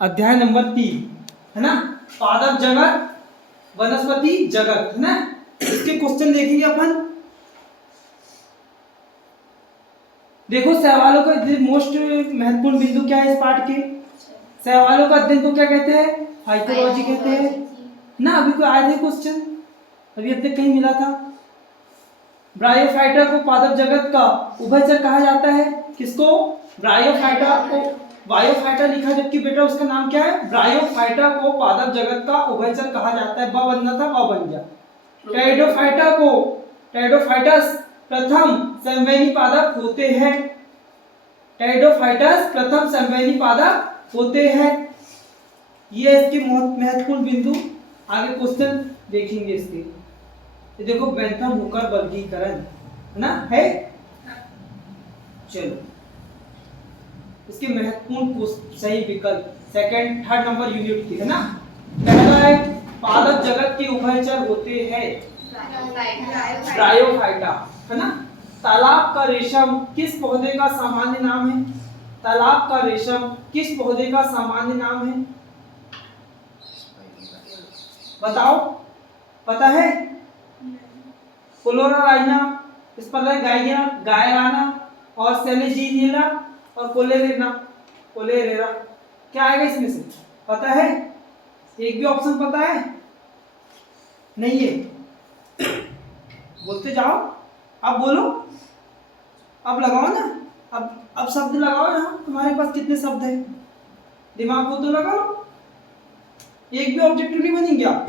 अध्याय नंबर 3 है ना, पादप जगत वनस्पति जगत है ना। इसके क्वेश्चन देखेंगे अपन। देखो सहवालों का मोस्ट महत्वपूर्ण बिंदु क्या है इस पाठ के? सहवालों का अध्ययन को क्या कहते हैं? फाइटोलॉजी कहते हैं ना। अभी कोई आए थे क्वेश्चन, अभी अब तक कहीं मिला था। ब्रायोफाइटा को पादप जगत का उभयचर कहा जाता है। किसको? ब्रायोफाइटा को। बायोफाइटा लिखा जबकि बेटा उसका नाम क्या है? ब्रायोफाइटा को पादप जगत का उभयचर कहा जाता है। ब बनना था, ब बन गया। टेरिडोफाइटा को, टेरिडोफाइटस प्रथम संवहनी पादप होते हैं। टेरिडोफाइटस प्रथम संवहनी पादप होते हैं। ये इसके महत्वपूर्ण बिंदु। आगे क्वेश्चन देखेंगे इसके। ये देखो बेंथम हुकर वर्गीकरण है ना, है। चलो इसके महत्वपूर्ण सही विकल्प सेकंड थर्ड नंबर यूनिट की है ना। पहला है पादप जगत के उभयचर होते हैं ब्रायोफाइटा है ना। तालाब का रेशम किस पौधे का सामान्य नाम है? तालाब का रेशम किस पौधे का सामान्य नाम है? बताओ, पता है? फ्लोराइना, स्पर्लेगाइया, गायराना और सेलेजिनिला और कोलेरेना, कोलेरेरा। क्या आएगा इसमें से? पता है? एक भी ऑप्शन पता है? नहीं है? बोलते जाओ, अब बोलो, अब लगाओ ना, अब शब्द लगाओ। यहाँ तुम्हारे पास कितने शब्द हैं? दिमाग को तो लगाओ। एक भी ऑब्जेक्टिव नहीं बनेंगे आप।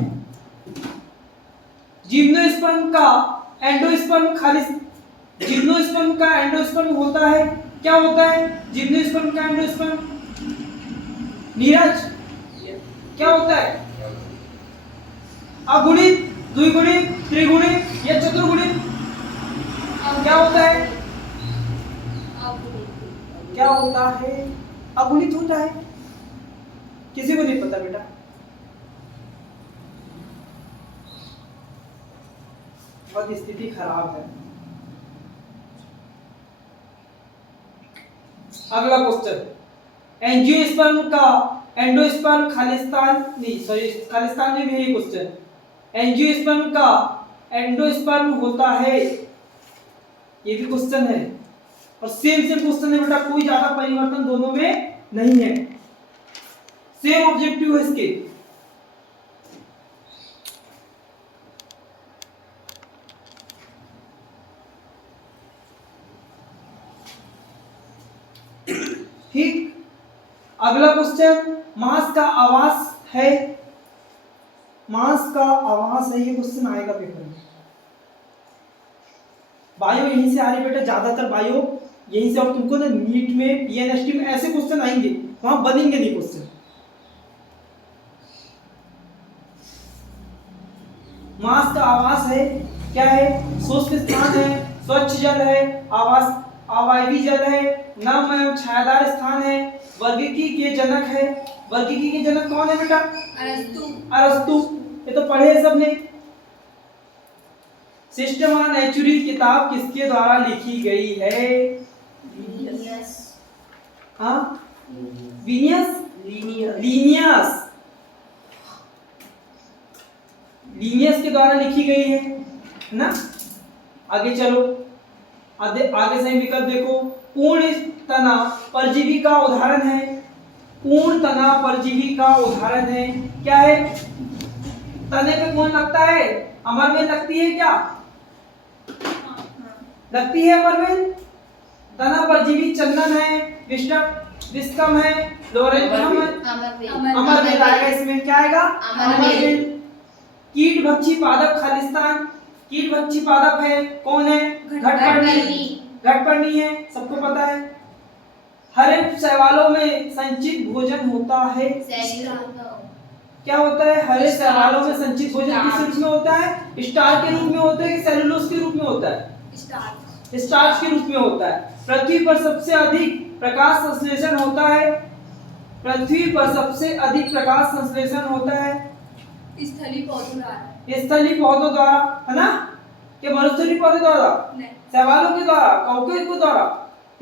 जिम्नोस्पर्म का एंडोस्पर्म खाली, जिम्नोस्पर्म का एंडोस्पर्म होता है। क्या होता है जिम्नोस्पर्म का एंडोस्पर्म? नीरज क्या होता है? अगुणित, द्विगुणित, त्रिगुणित या चतुर्गुणित? क्या होता है? क्या होता है? अगुणित होता है। किसी को नहीं पता बेटा? बहुत स्थिति खराब है। अगला क्वेश्चन, एंजियोस्पर्म का एंडोस्पर्म खालिस्तान नहीं, सॉरी खालिस्तान में भी है क्वेश्चन। एंजियोस्पर्म का एंडोस्पर्म होता है, ये भी क्वेश्चन है और सेम क्वेश्चन है बेटा। कोई ज्यादा परिवर्तन दोनों में नहीं है, सेम ऑब्जेक्टिव है इसके। ठीक, अगला क्वेश्चन, मांस का आवास है। मांस का आवास है, ये क्वेश्चन आएगा पेपर में। बायो यहीं से आ रही बेटा, ज्यादातर बायो यहीं से। और तुमको ना नीट में, पीएनएसटी में ऐसे क्वेश्चन आएंगे, वहां बनेंगे नहीं क्वेश्चन। मांस का आवास है, क्या है? शुष्क स्थान है, स्वच्छ जल है, आवास अवायवी जल है, नम एवं छायादार स्थान है, वर्गीकी के जनक है। वर्गीकी के जनक कौन है बेटा? अरस्तु। अरस्तु, ये तो पढ़े हैं सबने। सिस्टमा नेचुरी किताब किसके द्वारा लिखी गई है? लीनियस। हाँ, लीनियस, लीनियस, लीनियस के द्वारा लिखी गई है ना। आगे चलो, आगे सही विकल्प देखो। पूर्ण तना परजीवी का उदाहरण है। पूर्ण तना परजीवी का उदाहरण है, क्या है? तने पे कौन लगता है? अमरवेल लगती है क्या? लगती है अमरवेल। तना परजीवी चंदन है, विस्कम है, लोरेंथम है, अमरवेल आएगा इसमें। क्या आएगा? अमरवेल। कीट भक्षी पादप खालिस्तान, कीट भक्षी पादप है, कौन है? घटपर्णी। घटपर्णी है, सबको पता है। हरे शैवालों में संचित भोजन होता है। क्या होता है? हरे शैवालों में संचित भोजन किस रूप में होता है? स्टार्च के रूप में होता है कि सेलुलोज के रूप में होता है? स्टार्च के रूप में होता है। पृथ्वी पर सबसे अधिक प्रकाश संश्लेषण होता है। पृथ्वी पर सबसे अधिक प्रकाश संश्लेषण होता है स्थलीय पौधों द्वारा। स्थलीय पौधों द्वारा है ना, कि मरुस्थलीय पौधों द्वारा? शैवालों के द्वारा, कौके के द्वारा।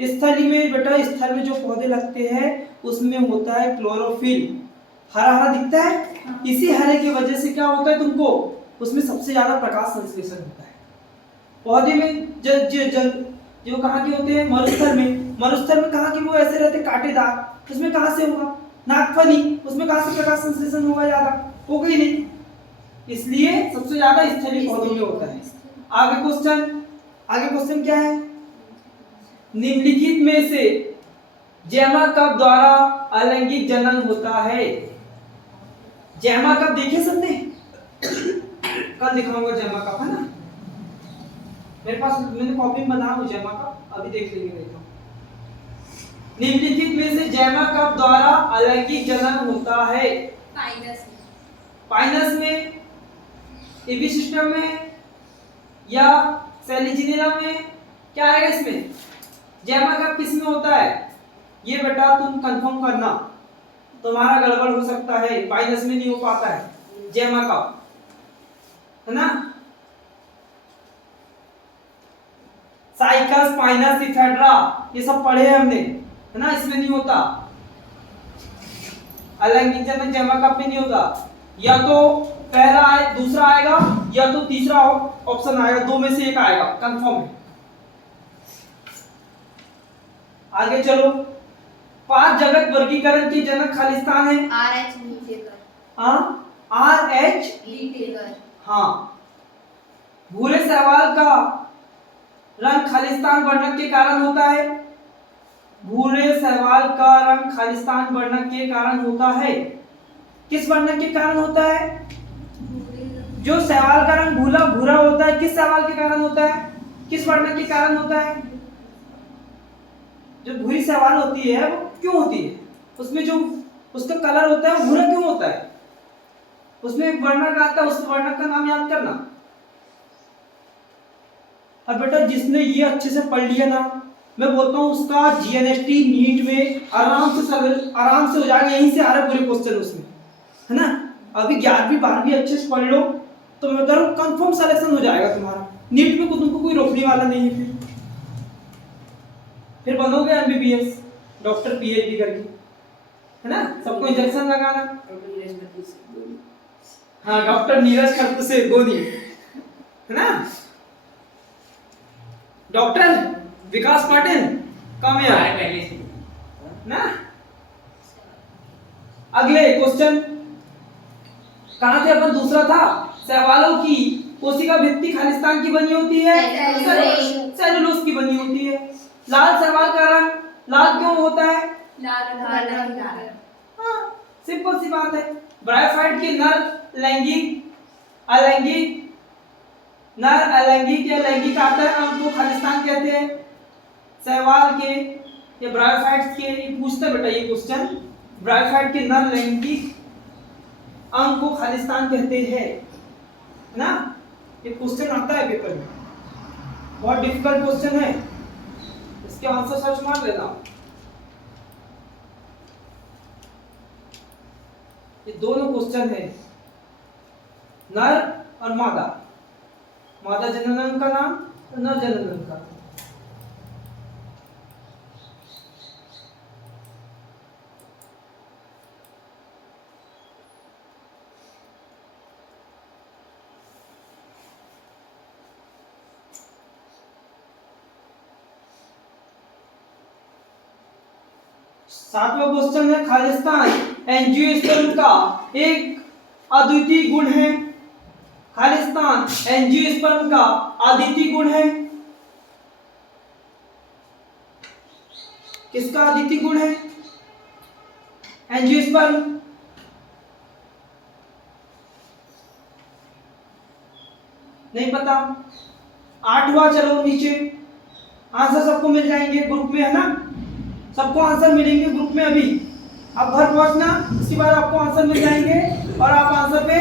स्थली में बेटा, स्थल में जो पौधे लगते हैं उसमें होता है क्लोरोफिल। हरा हरा दिखता है, इसी हरे की वजह से क्या होता है तुमको, उसमें सबसे ज्यादा प्रकाश संश्लेषण होता है। पौधे में जो कहाँ के होते हैं, मरुस्थल में कहाँ के वो ऐसे रहते कांटेदार, उसमें कहाँ से होगा, नागफनी, उसमें कहाँ से प्रकाश संश्लेषण होगा, ज्यादा होगा ही नहीं, इसलिए सबसे ज्यादा स्थलीय पौधों में होता है। आगे क्वेश्चन क्या है, निम्नलिखित में से जैमा कप द्वारा अलैंगिक जनन होता है। जैमा कप देखे सबने, कल दिखाऊंगा जैमा कप, है ना, मेरे पास मैंने कॉपी में बना हुआ जैमा कप, अभी देख लेंगे। देखो, निम्नलिखित में से जैमा कप द्वारा अलैंगिक जनन होता है। पाइनस में, एबी सिस्टम में या सेलिजिनेरा में, क्या आएगा इसमें, जैमा कप किस में होता है, ये बेटा तुम कंफर्म करना, तुम्हारा गड़बड़ हो सकता है, पाइनस में नहीं हो पाता है जैमा कप, है ना। साइकस, पाइनस, इफेड्रा, ये सब पढ़े हैं हमने, है ना, इसमें नहीं होता, अलैंगिक जनन जैमा कप में नहीं होता। या तो पहला आए, दूसरा आएगा, या तो तीसरा ऑप्शन आएगा, दो में से एक आएगा, कंफर्म है। आगे चलो, 5 जगत वर्गीकरण के जनक खालिस्तान है, RH लीटेकर, RH लीटेकर, हाँ। भूरे शैवाल का रंग खालिस्तान वर्णक के कारण होता है, भूरे शैवाल का रंग खालिस्तान वर्णक के कारण होता है। किस वर्णक के कारण होता है, जो शैवाल का रंग भूरा भूरा होता है, किस शैवाल के कारण होता है, किस वर्णक के कारण होता है, जो भूरी शैवाल होती है वो क्यों होती है, उसमें जो उसका कलर होता है वो भूरा क्यों होता है, उसमें एक वर्णक आता है, उस वर्णक का नाम याद करना। अब बेटा जिसने ये अच्छे से पढ़ लिया ना, मैं बोलता हूँ उसका जीएनएसटी नीट में आराम से हो जाएगा, यहीं से आ रहे पूरे क्वेश्चन उसमें, है ना। अभी 11वीं 12वीं अच्छे से पढ़ लो तो मैं बता रहा हूँ कंफर्म सिलेक्शन हो जाएगा तुम्हारा, नीट में तुमको कोई रोकने वाला नहीं है, फिर बनोगे एमबीबीएस, डॉक्टर पीएचडी करके, है ना। सबको इंजेक्शन लगाना, हाँ, डॉक्टर नीरज खरतुसे गोनी, है ना, डॉक्टर विकास पाटिल कम यार पहले से ना। अगले क्वेश्चन कहां थे अपन, दूसरा था, शैवालों की कोशिका भित्ति खालिस्तान की बनी होती है, सेलुलोज की बनी होती है। लाल शैवाल का रंग लाल क्यों होता है, हाँ, सिंपल सी बात है। ब्रायोफाइट के नर अलैंगिक या लैंगिक आता है, अंग को खालिस्तान कहते हैं। शैवाल के या ब्रायोफाइट्स के, ये पूछते बेटा ये क्वेश्चन, ब्रायोफाइट के नर लैंगिक अंग को खालिस्तान कहते हैं, है ना। ये क्वेश्चन आता है पेपर में, बहुत डिफिकल्ट क्वेश्चन है, इसके आंसर सर्च मार लेना। ये दोनों क्वेश्चन है, नर और मादा, मादा जननांग का नाम और नर जननांग का। सातवां क्वेश्चन है, खालिस्तान एंजियोस्पर्म का एक अद्वितीय गुण है, खालिस्तान एंजियोस्पर्म का अद्वितीय गुण है, किसका अद्वितीय गुण है, एंजियोस्पर्म, नहीं पता। 8वां, चलो नीचे आंसर सबको मिल जाएंगे ग्रुप में, है ना, सबको आंसर मिलेंगे ग्रुप में। अभी आप घर पहुंचना, उसके बाद आपको आंसर मिल जाएंगे और आप आंसर पे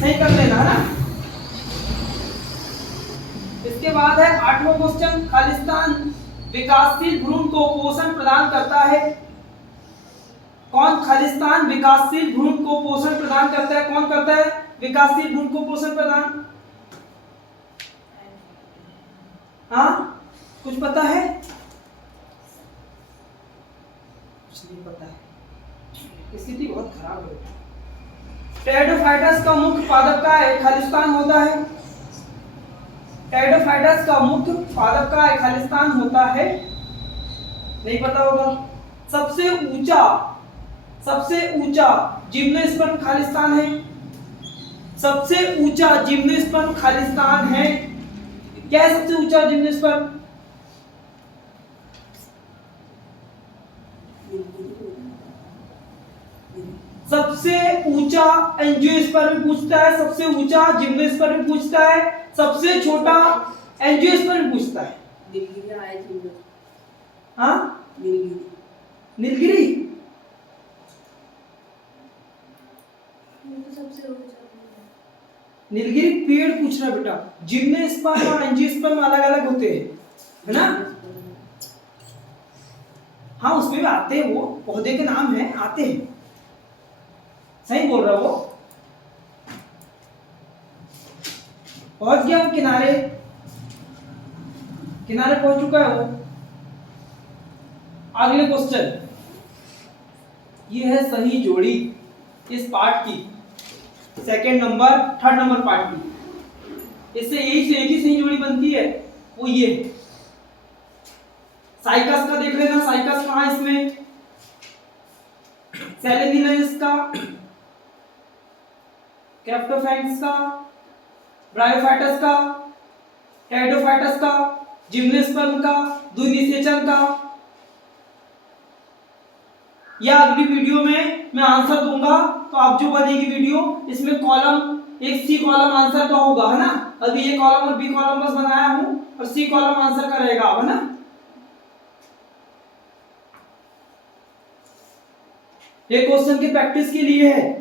सही कर लेना, है ना। इसके बाद है 8वां क्वेश्चन, खालिस्तान विकासशील भ्रूण को पोषण प्रदान करता है, कौन खालिस्तान विकासशील भ्रूण को पोषण प्रदान करता है, कौन करता है विकासशील भ्रूण को पोषण प्रदान, हाँ, कुछ पता है, कुछ नहीं पता है, स्थिति बहुत खराब है। टेरिडोफाइटस का मुख्य पादप का है? खालिस्तान होता है। टेरिडोफाइटस का मुख्य पादप का है? खालिस्तान होता है। नहीं पता होगा। सबसे ऊंचा जिम्नोस्पर्म खालिस्तान है। सबसे ऊंचा जिम्नोस्पर्म खालिस्तान है। क्या है सबसे ऊंचा जिम्नोस्पर्म? सबसे ऊंचा एंजियोस्पर्म पूछता है, सबसे ऊंचा जिम्नोस्पर्म पूछता है, सबसे छोटा एंजियोस्पर्म पूछता है। हाँ, नीलगिरी नीलगिरी पेड़ पूछ रहा बेटा। जिम्नोस्पर्म और एंजियोस्पर्म अलग अलग होते हैं, है ना? हाँ, उसमें भी आते हैं, वो पौधे के नाम है, आते हैं। सही बोल रहा वो। पहुंच गया वो किनारे पहुंच चुका है वो। अगले क्वेश्चन, ये है सही जोड़ी इस पार्ट की, थर्ड नंबर पार्ट की। इससे एक से एक ही सही जोड़ी बनती है, वो ये साइकस का देख लेना। साइकस कहाँ है इसमें? सेलेनिलस का, कैप्टोफैंक्स का, ब्रायोफाइटस का, टेरिडोफाइटस का, जिम्नोस्पर्म का, द्विनिषेचन का। या अगली वीडियो में मैं आंसर दूंगा, तो आप जो बनेगी वीडियो, इसमें कॉलम एक सी कॉलम आंसर का होगा, है ना? अभी ये कॉलम और बी कॉलम बस बनाया हूं, और सी कॉलम आंसर का रहेगा, है ना? ये क्वेश्चन की प्रैक्टिस के लिए है।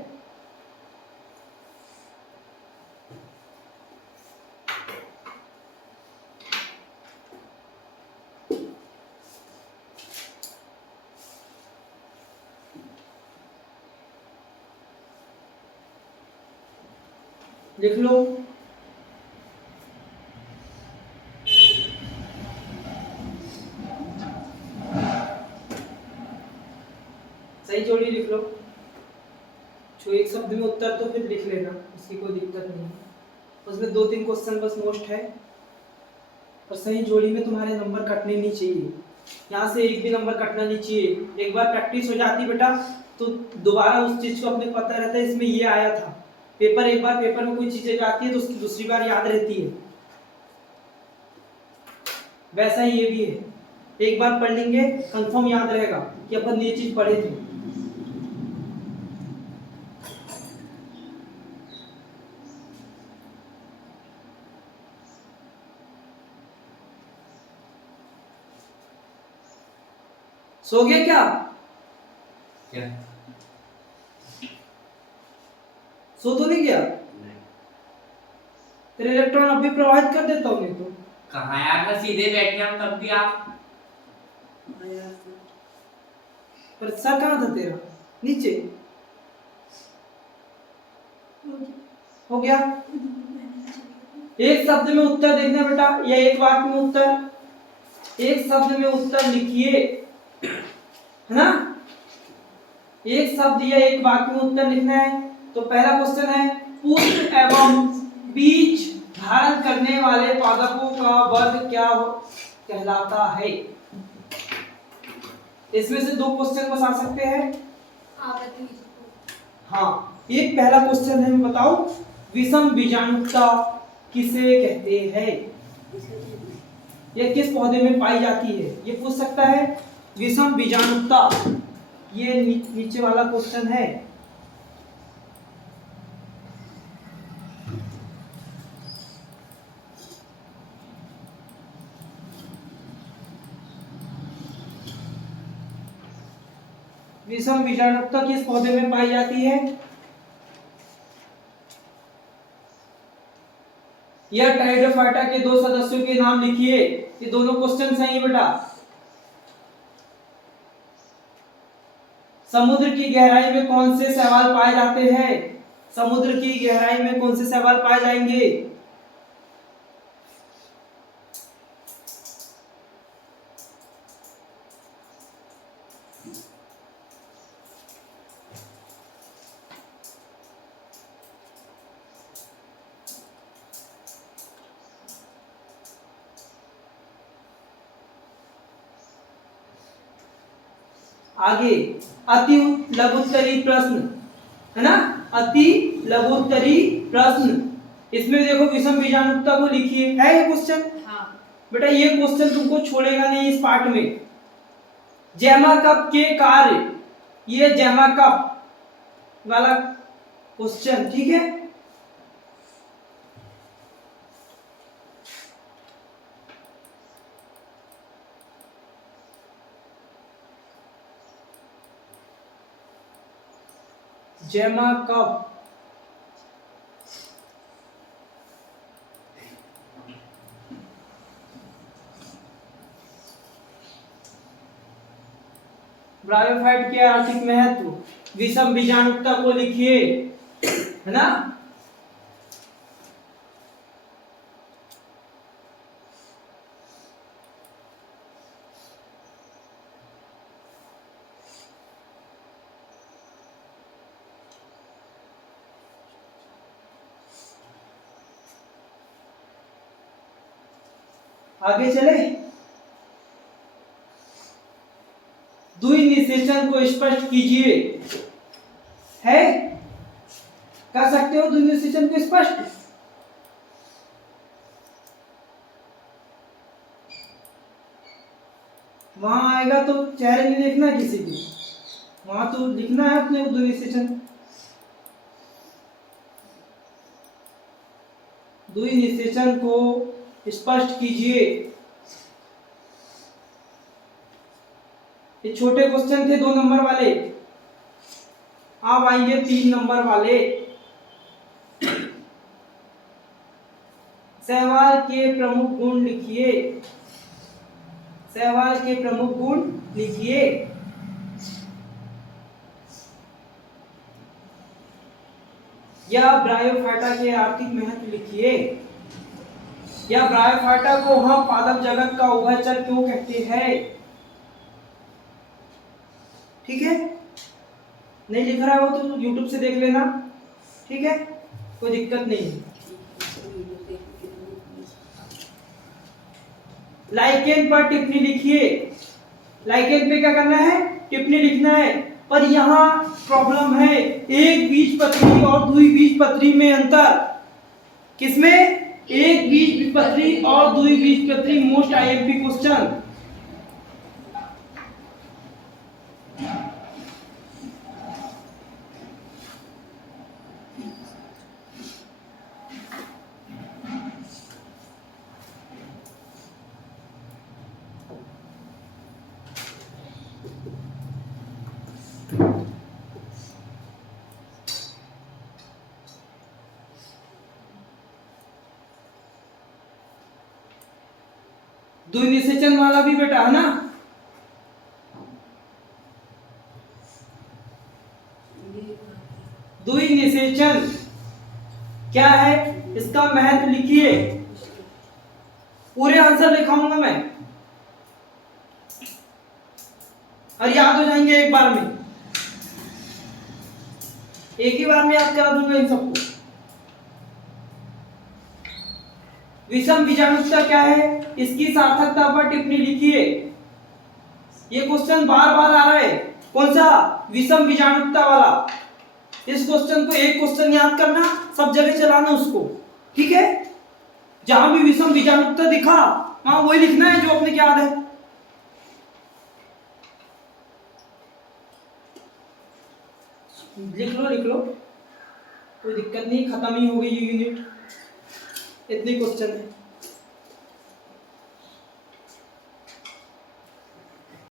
लिख लो। सही जोड़ी लिख लो। जो एक शब्द में उत्तर तो फिर लिख लेना, उसकी कोई दिक्कत नहीं है। उसमें 2-3 क्वेश्चन बस मोस्ट है, और सही जोड़ी में तुम्हारे नंबर कटने नहीं चाहिए। यहाँ से एक भी नंबर कटना नहीं चाहिए। एक बार प्रैक्टिस हो जाती बेटा, तो दोबारा उस चीज को अपने पता रहता है, इसमें ये आया था। एक बार पेपर में कोई चीजें जाती है तो उसकी दूसरी बार याद रहती है। वैसा ही ये भी है, एक बार पढ़ लेंगे कंफर्म याद रहेगा कि अपन ये चीज पढ़े थे। सो गया क्या? सो तो नहीं गया? तेरे इलेक्ट्रॉन अभी प्रवाहित कर देता हूँ। नहीं तो कहाँ यार, मैं सीधे बैठे हम तब भी आप। पर सर कहाँ था तेरा? नीचे। हो गया। एक शब्द में उत्तर देखना बेटा, या एक वाक्य में उत्तर। एक शब्द में उत्तर लिखिए, है ना? एक शब्द या एक वाक्य में उत्तर लिखना है। तो पहला क्वेश्चन है, पुष्प एवं बीज धारण करने वाले पादपों का वर्ग क्या कहलाता है? इसमें से 2 क्वेश्चन बस आ सकते हैं। हाँ, एक पहला क्वेश्चन है, बताओ विषम बीजाणुता किसे कहते हैं? यह किस पौधे में पाई जाती है? ये पूछ सकता है। विषम बीजाणुता, ये नीचे वाला क्वेश्चन है। विषम बीजाणुता किस पौधे में पाई जाती है? यह टेरिडोफाइटा के 2 सदस्यों के नाम लिखिए। ये दोनों क्वेश्चन सही है बेटा। समुद्र की गहराई में कौन से शैवाल पाए जाते हैं? समुद्र की गहराई में कौन से शैवाल पाए जाएंगे? आगे अति लघुत्तरी प्रश्न है ना, अति लघुत्तरी प्रश्न। इसमें देखो विषम बीजाणुता को लिखिए, है ये क्वेश्चन? हाँ। बेटा ये क्वेश्चन तुमको छोड़ेगा नहीं इस पार्ट में। जैमा कप के कार्य, ये जैमा कप वाला क्वेश्चन, ठीक है। जैमा कप ब्रायोफाइट के आर्थिक महत्व, विषम बीजाणुता को लिखिए, है ना। आगे चले, द्विनिषेचन को स्पष्ट कीजिए, है, कर सकते हो द्विनिषेचन को स्पष्ट? वहां आएगा तो चेहरे नहीं देखना किसी की, वहां तो लिखना है अपने को द्विनिषेचन। द्विनिषेचन को स्पष्ट कीजिए। ये छोटे क्वेश्चन थे 2 नंबर वाले, अब आएंगे 3 नंबर वाले। सहवाल के प्रमुख गुण लिखिए, सहवाल के प्रमुख गुण लिखिए। या ब्रायोफाइटा के आर्थिक महत्व लिखिए, या ब्रायोफाइटा को हम पादप जगत का उभयचर क्यों कहते हैं, ठीक है। नहीं लिख रहा हो तो YouTube से देख लेना, ठीक है, कोई दिक्कत नहीं है। लाइकेन पर टिप्पणी लिखिए, लाइकेन पे क्या करना है, टिप्पणी लिखना है। पर यहाँ प्रॉब्लम है, एक बीजपत्री और द्विबीजपत्री में अंतर। किसमें? एक बीजपत्री और द्विबीजपत्री, मोस्ट आईएमपी क्वेश्चन। द्विनिषेचन वाला भी बेटा है ना, द्विनिषेचन क्या है, इसका महत्व लिखिए। पूरे आंसर लिखाऊंगा मैं और याद हो जाएंगे एक बार में, एक ही बार में याद करा दूंगा इन सबको। विषम बीजाणुता क्या है, इसकी सार्थकता पर टिप्पणी लिखिए। ये क्वेश्चन बार बार आ रहा है, कौन सा, विषम बीजाणुता वाला। इस क्वेश्चन को एक क्वेश्चन याद करना, सब जगह चलाना उसको, ठीक है। जहां भी विषम बीजाणुता दिखा वहां वही लिखना है जो अपने को याद है। लिख लो, कोई दिक्कत नहीं, खत्म ही हो गई यूनिट, इतने क्वेश्चन है।